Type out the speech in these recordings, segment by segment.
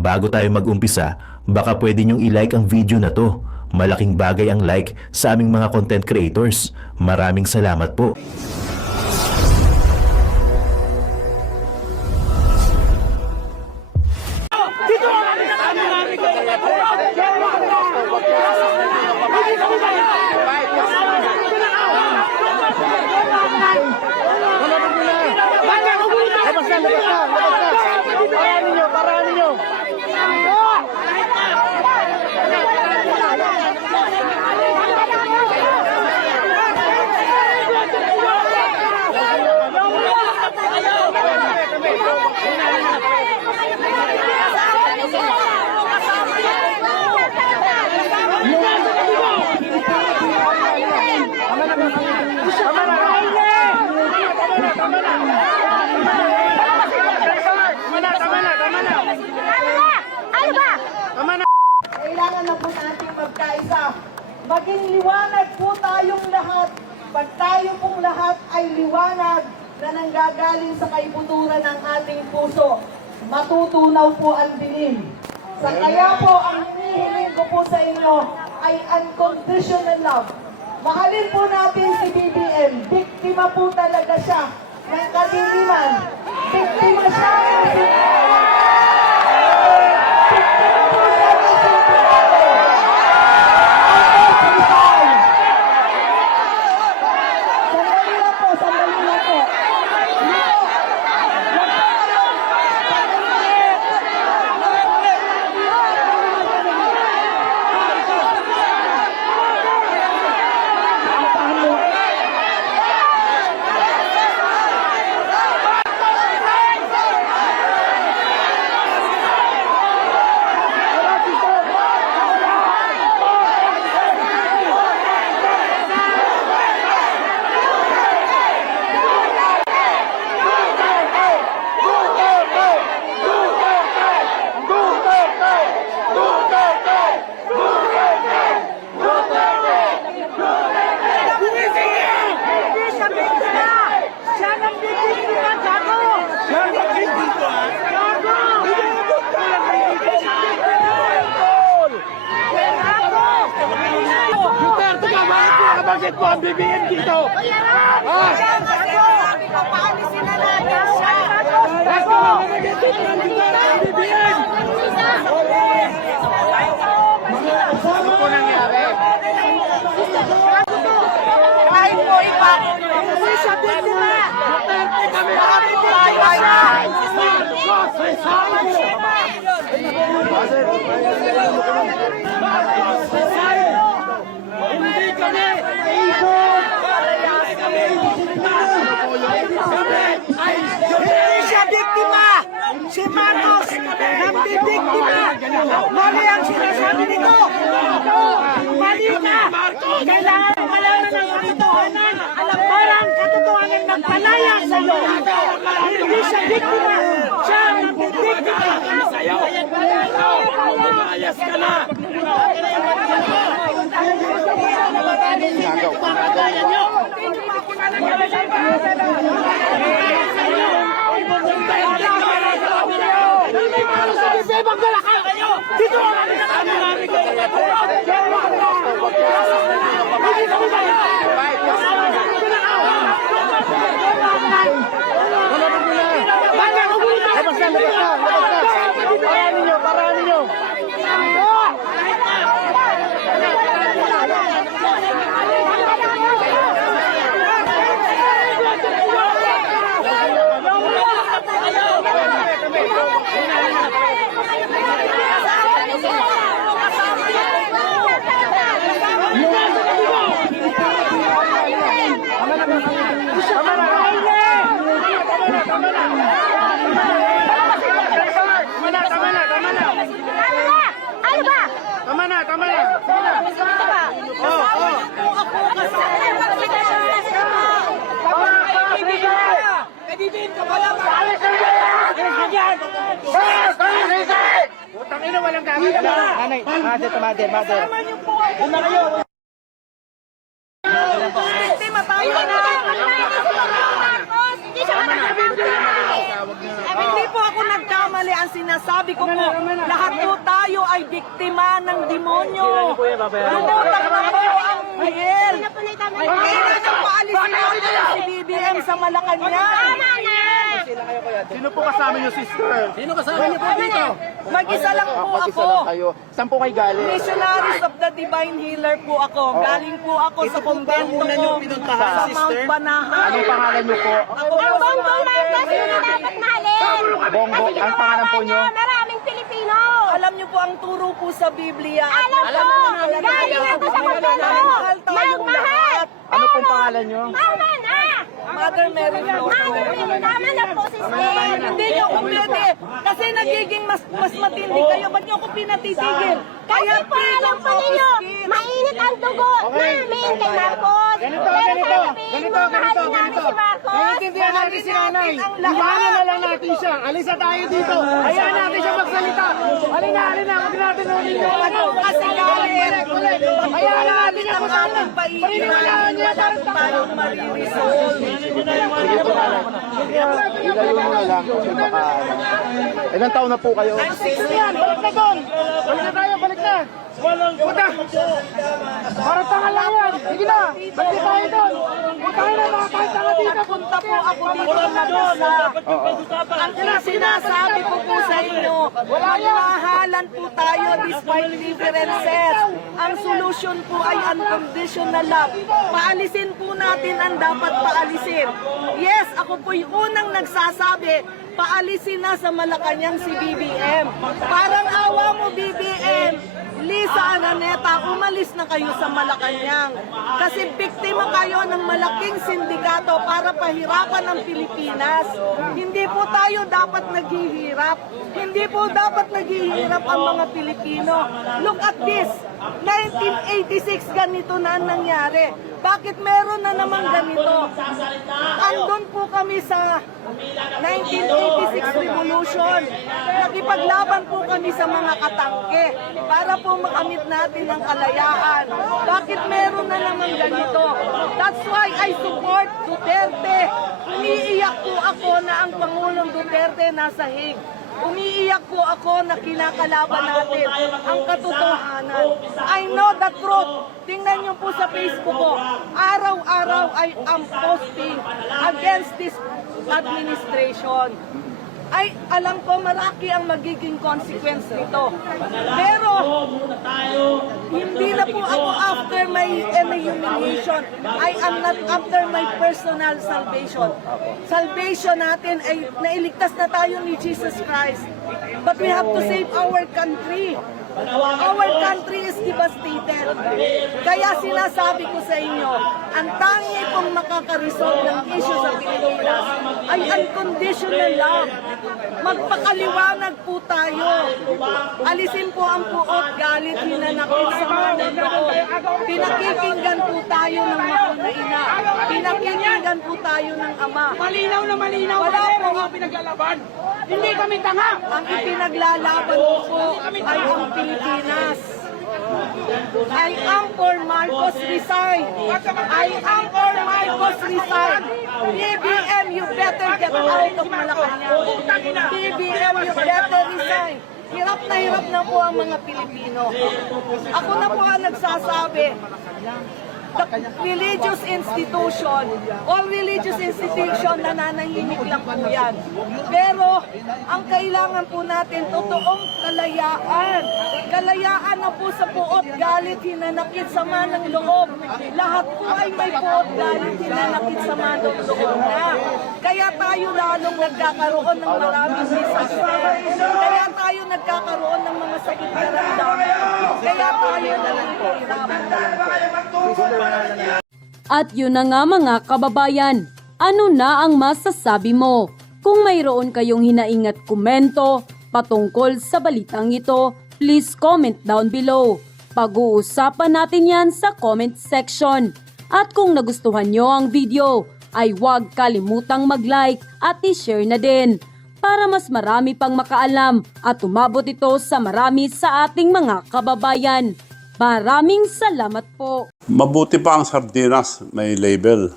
Bago tayo mag-umpisa, baka pwede nyong i-like ang video na to. Malaking bagay ang like sa aming mga content creators. Maraming salamat po. Kailangan na po natin magkaisa. Maging liwanag po tayong lahat. Pag tayo pong lahat ay liwanag na nanggagaling sa kaibuturan ng ating puso, matutunaw po ang dilim. Sa kaya po, ang hinihiling ko po sa inyo ay unconditional love. Mahalin po natin si BBM. Biktima po talaga siya ng kadiliman. Biktima siya ng Bakit po ang BBM dito? papaalisin na natin siya. Bakit po ang BBM? Ano po nangyari? Kahit po iba, hindi siya biktima. Kami Bakit tayo siya? Hindi kami! Hindi siya biktima! Si Marcos nambibiktima! Mali ang sinasabi nito! Mali ka! Kailangan malaman ng katotohanan! Parang katotohanan ng palaya sa iyo! Hindi siya biktima! Siya ang nambibiktima! Lumayas ka na! Paraan ninyo! Tama na! Sige na! Putang ina, walang gamit na! Nanay, mother. Doon na kayo! Biktima tayo na! Hindi po ako nagkamali. Kaya ang sinasabi ko po, lahat po tayo ay biktima ng demonyo. Lumutang na po ang hell. Kailan ang paalisin natin si BBM sa Malacanang? Sino po kasama niyo, sister? Sino kasama niyo po dito? Mag-isa lang po ako. Kayo. Saan po kayo galing? Missionaries of the Divine Healer po ako. Galing po ako sa kumbento ko sa Mount Banahaw. Anong pangalan niyo po? Ako po si Ma'am Sino dapat mahalin? Bongo. Ang pangalan po niyo? Maraming Pilipino. Alam niyo po ang turo po sa Biblia. Alam ko. Galing ako sa kumpento. Mahal tayong lahat. Ano pong pangalan niyo? Tama na. Mother Mary Florio. Tama na po, sister. Hindi niyo ako pwede. Kasi nagiging mas matindi kayo. Ba't niyo ako pinatitigil? Kasi po alam po ninyo, mainit ang dugo namin kay Marcos. Pero sasabihin mo, mahalin namin si Marcos. Naiintindihan natin si nanay. Iwanan na lang natin siya. Alisa tayo dito. Hayaan natin siya magsalita. Halina. Huwag natin ulit. Ano kasi galit? Hayaan natin siya Ang magsalita. ating paiiwanan, wala tayong mariresolve. Ilayo mo na lang kasi baka... Ilang taon na po kayo? I'm 60. Yan, balik na doon! Balik na tayo, balik na! Puta! Para tanga lang yan! Sige na! Balik tayo doon! Huwag tayo na mga kahit tanga dito! Punta po ako dito mag-isa. Ang sinasabi ko po sa inyo, magmahalan po tayo despite differences. Ang solusyon po ay unconditional love. Paalisin po natin ang dapat paalisin. Yes, ako po'y unang nagsasabi, paalisin na sa Malacanang si BBM. Parang awa mo, BBM. Lisa Araneta, umalis na kayo sa Malacanang. Kasi biktima kayo ng malaking sindikato para pahirapan ang Pilipinas. Hindi po tayo dapat naghihirap. Hindi po dapat naghihirap ang mga Pilipino. Look at this. 1986 ganito na ang nangyari. Bakit meron na naman ganito? Andun po kami sa 1986 revolution. Nakipaglaban po kami sa mga katangke para po makamit natin ang kalayaan. Bakit meron na naman ganito? That's why I support Duterte. Umiiyak po ako na ang Pangulong Duterte nasa Hague. Umiiyak po ako na kinakalaban natin ang katotohanan. I know the truth. Tingnan niyo po sa Facebook ko. Araw-araw I am posting against this administration. Ay, alam ko marami ang magiging consequence nito. Pero, hindi na po ako after my humiliation. I am not after my personal salvation. Salvation natin ay nailigtas na tayo ni Jesus Christ. But we have to save our country. Our country is devastated. Kaya sinasabi ko sa inyo, ang tangi pong makakaresolve ng issue sa Pilipinas ay unconditional love. Magpakaliwanag po tayo. Alisin po ang puot, galit, hinanakit sa mga loob. Pinakikinggan po tayo ng mga ina. Pinakikinggan po tayo ng ama. Malinaw na malinaw! Wala po mga pinaglalaban! Hindi kami tanga! ang ipinaglalaban ko po ay ang Pilipinas. I am for Marcos resign. I am for Marcos resign. BBM, you better get out of Malacanang. BBM, you better resign. Hirap na po ang mga Pilipino. Ako na po ang nagsasabi, the religious institution, all religious institution, nananahimik lang po yan. Pero, ang kailangan po natin, totoong kalayaan. Kalayaan na po sa puot, galit, hinanakit, sama ng loob. Lahat po ay may puot, galit, hinanakit, sama ng loob na. Kaya tayo lalong nagkakaroon ng maraming disaster. Kaya tayo nagkakaroon ng mga sakit na ramdaman. Kaya tayo nagkahirapan. At yun na nga mga kababayan, ano na ang masasabi mo? Kung mayroon kayong hinaingat komento patungkol sa balitang ito, please comment down below. Pag-uusapan natin yan sa comment section. At kung nagustuhan nyo ang video, ay huwag kalimutang mag-like at i-share na din para mas marami pang makaalam at umabot ito sa marami sa ating mga kababayan. Maraming salamat po. Mabuti pa ang sardinas may label.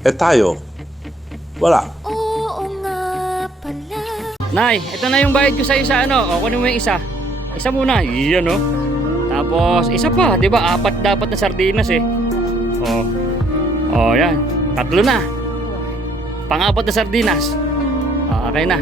Tayo, wala. Oo nga pala. Nay, ito na yung bayad ko sa isa, ano? O, kunin mo yung isa. Isa muna. Iyan, oh. Tapos, isa pa. Di ba? 4 dapat na sardinas, eh. O. O, yan. 3 na. Pang-4 na sardinas. O, okay na.